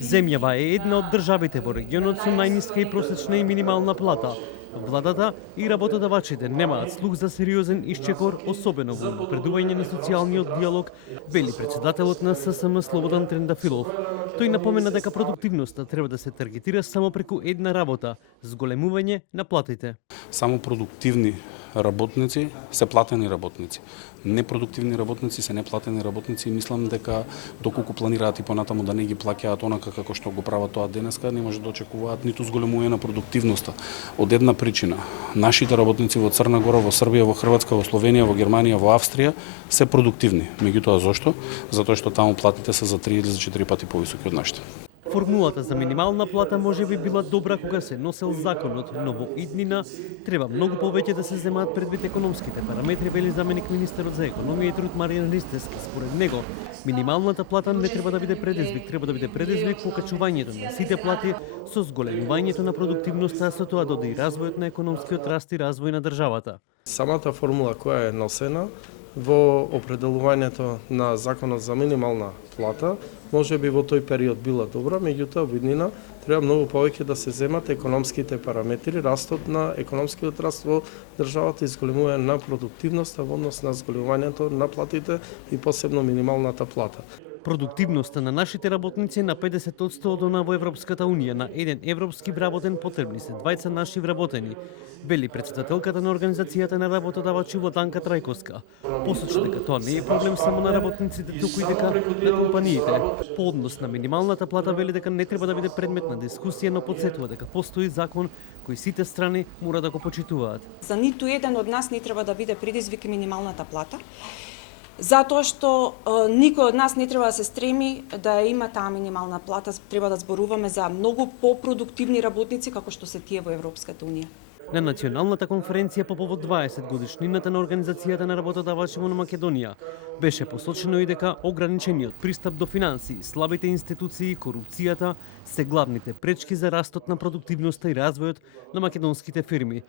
Земјава е една од државите во регионот со најниска и просечна и минимална плата. Владата и работодавачите немаат слух за сериозен исчекор, особено во напредување на социјалниот диалог, вели претседателот на ССМ Слободан Трендафилов. Тој напомена дека продуктивноста треба да се таргетира само преку една работа, зголемување на платите. Само продуктивни работници се платени работници. Непродуктивни работници се неплатени работници и мислам дека доколку планираат и понатаму да не ги плаќаат онака како што го прават тоа денеска, не може да очекуваат ниту зголемување на продуктивноста. Од една причина, нашите работници во Црна Гора, во Србија, во Хрватска, во Словенија, во Германија, во Австрија се продуктивни. Меѓутоа зошто? Затоа што таму платите се за 3 или за 4 пати повисоки од нашите. Формулата за минимална плата може би била добра кога се носел законот, но во иднина треба многу повеќе да се земаат предвид економските параметри, вели заменик министерот за економија и труд Маријан Ристевски. Според него, минималната плата не треба да биде предизвик, треба да биде предизвик покачувањето на сите плати со зголемувањето на продуктивноста, со тоа дода и развојот на економскиот раст и развој на државата. Самата формула која е носена во определувањето на законот за минимална плата, може би во тој период била добра, меѓутоа во иднина треба многу повеќе да се земат економските параметри, растот на економскиот раст во државата и зголемување на продуктивноста во однос на зголемувањето на платите и посебно минималната плата. Продуктивноста на нашите работници на 50% од она во Европската Унија. На еден европски вработен потребни се 20 наши вработени, вели претседателката на Организацијата на работодавачи Владанка Трајковска. Посочи дека тоа не е проблем само на работниците, туку и дека на компаниите. По однос на минималната плата вели дека не треба да биде предмет на дискусија, но потсетува дека постои закон кој сите страни мора да го почитуваат. За ниту еден од нас не треба да биде предизвик минималната плата, затоа што никој од нас не треба да се стреми да има таа минимална плата, треба да зборуваме за многу попродуктивни работници како што се тие во Европската Унија. На националната конференција по повод 20 годишнината на Организацијата на работодавачи во Македонија беше посочено и дека ограничениот пристап до финансии, слабите институции и корупцијата се главните пречки за растот на продуктивноста и развојот на македонските фирми.